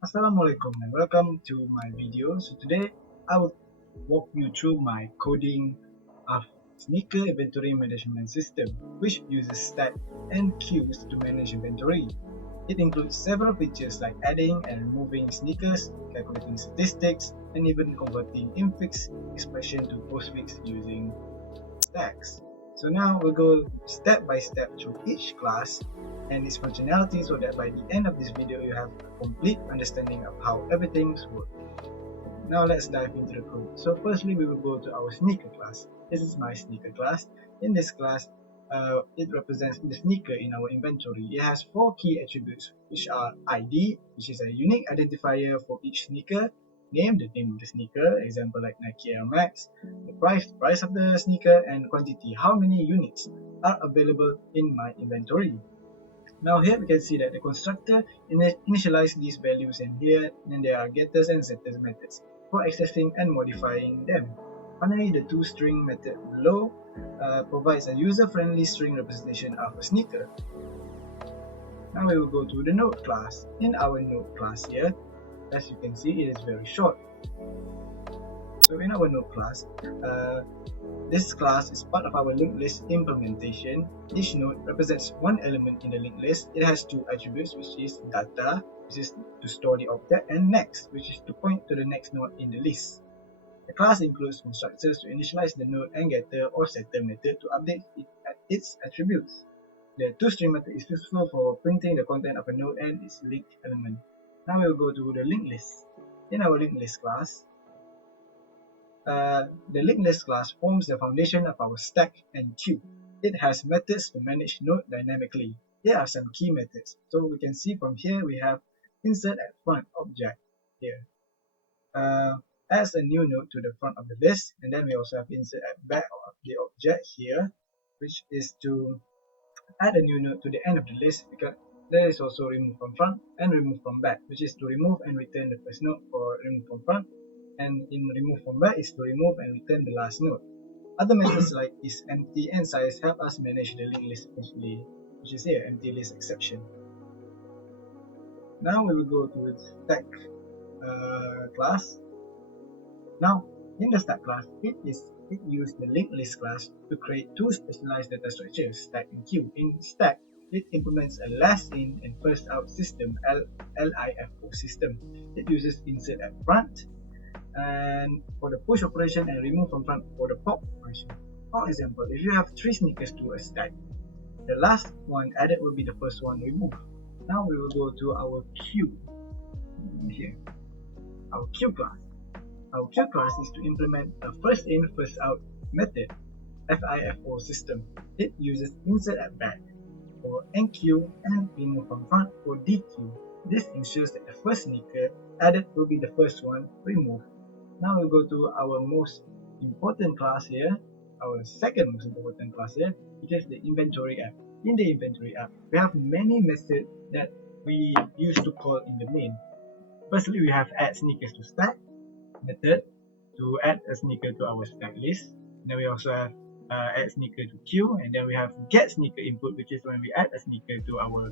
Assalamualaikum and welcome to my video. So today I will walk you through my coding of sneaker inventory management system, which uses stack and queues to manage inventory. It includes several features like adding and removing sneakers, calculating statistics, and even converting infix expression to postfix using stacks. So now we'll go step by step through each class and its functionality so that by the end of this video you have a complete understanding of how everything works. Now let's dive into the code. So firstly we will go to our sneaker class. This is my sneaker class. In this class, it represents the sneaker in our inventory. It has 4 key attributes, which are ID, which is a unique identifier for each sneaker, name, the name of the sneaker, example like Nike Air Max, the price of the sneaker, and quantity, how many units are available in my inventory. Now here we can see that the constructor initializes these values, and here then there are getters and setters methods for accessing and modifying them. Finally, the toString method below provides a user-friendly string representation of a sneaker. Now we will go to the node class. In our node class here, as you can see, it is very short. So in our node class, this class is part of our linked list implementation. Each node represents one element in the linked list. It has 2 attributes, which is data, which is to store the object, and next, which is to point to the next node in the list. The class includes constructors to initialize the node and getter or setter method to update its attributes. The toString method is useful for printing the content of a node and its linked element. Now we will go to the linked list. In our linked list class, the linked list class forms the foundation of our stack and queue. It has methods to manage node dynamically. Here are some key methods. So we can see from here we have insert at front object here. Adds a new node to the front of the list, and then we also have insert at back of the object here, which is to add a new node to the end of the list, because there is also remove from front and remove from back, which is to remove and return the first node for remove from front, and in remove from back is to remove and return the last node. Other methods like is empty and size help us manage the linked list especially, which is here empty list exception. Now we will go to the stack class. Now in the stack class, it uses the linked list class to create 2 specialized data structures, stack and queue. In stack, it implements a last in and first out system, LIFO system. It uses insert at front and for the push operation and remove from front for the pop operation. For example, if you have 3 sneakers to a stack, the last one added will be the first one removed. Now we will go to our queue here, our queue class. Our queue class is to implement a first in first out method, FIFO system. It uses insert at back for enqueue and remove from front for dequeue. This ensures that the first sneaker added will be the first one removed. Now we'll go to our most important class here, our second most important class here, which is the inventory app. In the inventory app, we have many methods that we used to call in the main. Firstly, we have add sneakers to stack method to add a sneaker to our stack list. Then we also have add sneaker to queue, and then we have get sneaker input, which is when we add a sneaker to our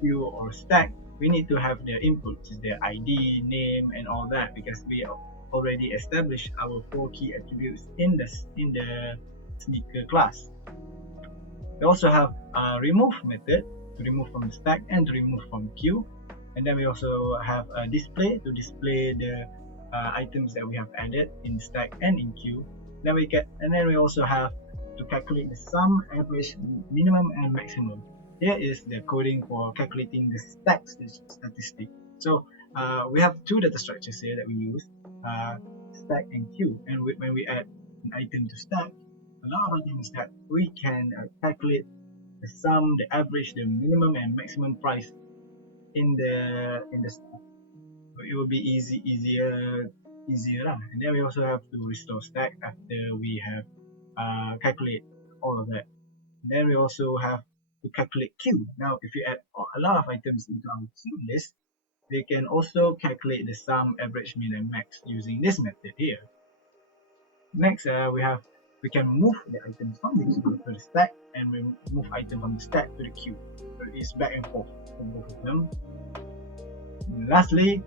queue or stack, we need to have their input, which is their ID, name, and all that, because we already established our 4 key attributes in the sneaker class. We also have a remove method to remove from the stack and to remove from queue, and then we also have a display to display the items that we have added in stack and in queue. Then we also have to calculate the sum, average, minimum, and maximum. Here is the coding for calculating the stack statistic. So we have 2 data structures here that we use, stack and queue. And when we add an item to stack, a lot of items that we can calculate the sum, the average, the minimum, and maximum price in the stack. It will be easier lah. And then we also have to restore stack after we have calculate all of that. And then we also have to calculate queue. Now if you add a lot of items into our queue list, we can also calculate the sum, average, min, and max using this method here. Next, we can move the items from the queue to the stack, and we move item from the stack to the queue. So it's back and forth from both of them. lastly,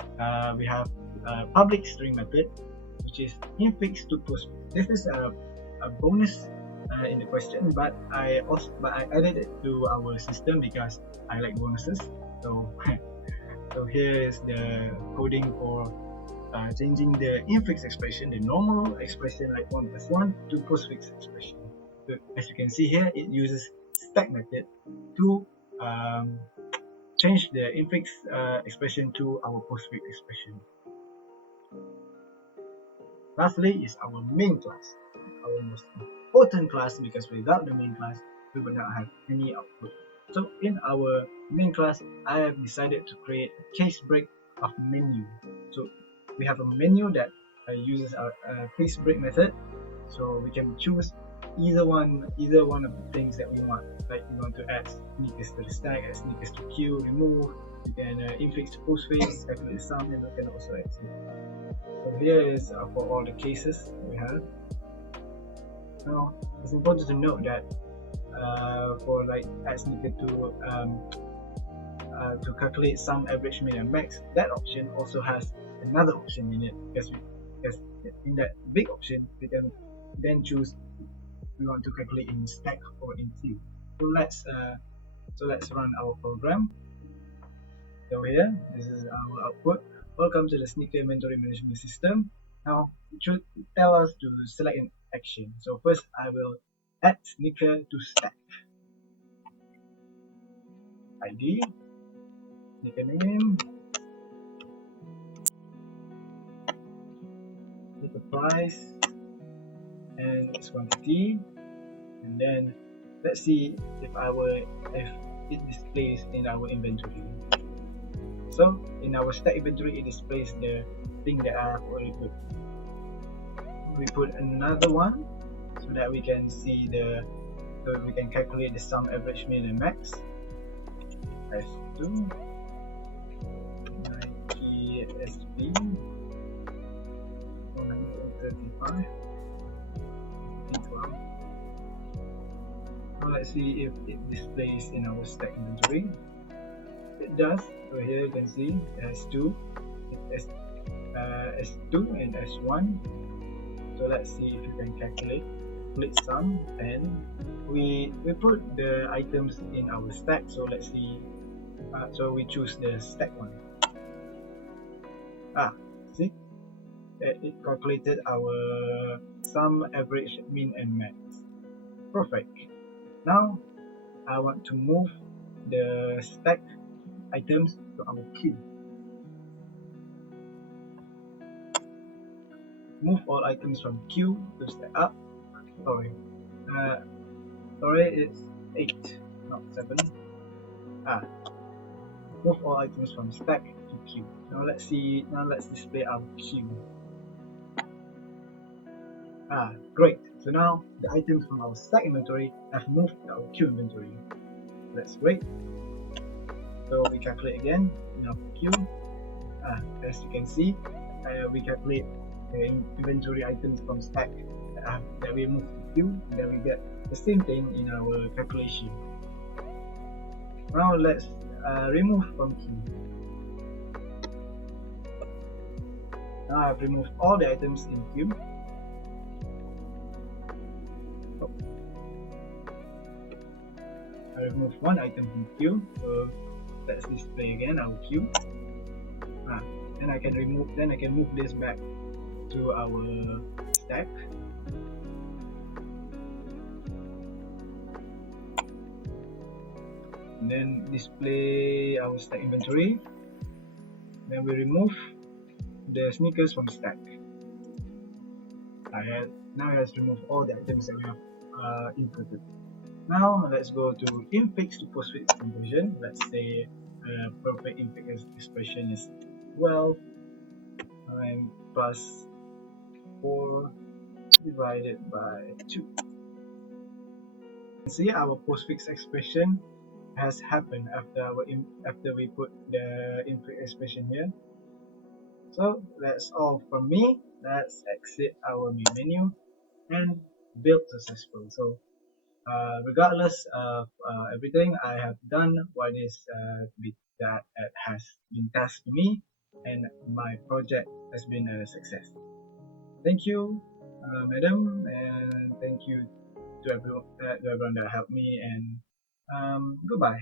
we have a public string method, which is infix to postfix. This is a bonus in the question, but I added it to our system because I like bonuses. So so here is the coding for changing the infix expression, the normal expression like 1 plus 1 to postfix expression. So as you can see here, it uses stack method to change the infix expression to our postfix expression. Lastly is our main class, our most important class, because without the main class we will not have any output. So in our main class, I have decided to create a case break of menu. So we have a menu that uses our case break method, so we can choose either one of the things that we want. Like we want to add sneakers to the stack, add sneakers to queue, remove. We can infix to postfix, calculate the sum, and we can also add sneakers. So here is for all the cases we have. Now it's important to note that for like add sneaker to calculate sum, average, min, and max, that option also has another option in it, because in that big option we can then choose we want to calculate in stack or in queue. So let's run our program. So here, this is our output. Welcome to the sneaker inventory management system. Now it should tell us to select an action. So first I will add sneaker to stack. ID, sneaker name, sneaker price, and its quantity, and then let's see if it displays in our inventory. So in our stack inventory, it displays the thing that I have already put. We put another one so that we can see so we can calculate the sum, average, min, and max. S2 Nike SB 135 12. So let's see if it displays in our stack inventory. It does. So here you can see S2, S2 and S1. So let's see if you can calculate split sum, and we put the items in our stack. So let's see. So we choose the stack one. See, it calculated our sum, average, min, and max. Perfect. Now I want to move the stack items to our queue. Move all items from queue to stack up. Sorry, it's 8, not 7. Move all items from stack to queue. Now let's display our queue. Great. So now the items from our stack inventory have moved to our queue inventory. That's great. So we calculate again in our queue. As you can see, we calculate the inventory items from stack that we move to queue, and then we get the same thing in our calculation. Now let's remove from queue. Now I've removed all the items in queue. I removed one item from queue, so let's display again our queue. Then I can move this back to our stack. And then display our stack inventory. Then we remove the sneakers from stack. Now it has removed all the items that we have inputted. Now let's go to infix to postfix conversion. Let's say perfect infix expression is 12 plus 4 divided by 2. See, our postfix expression has happened after we put the infix expression here. So that's all from me. Let's exit our main menu and build successful. So regardless of everything I have done, what is that has been tasked to me, and my project has been a success. Thank you, madam, and thank you to everyone that helped me, and goodbye.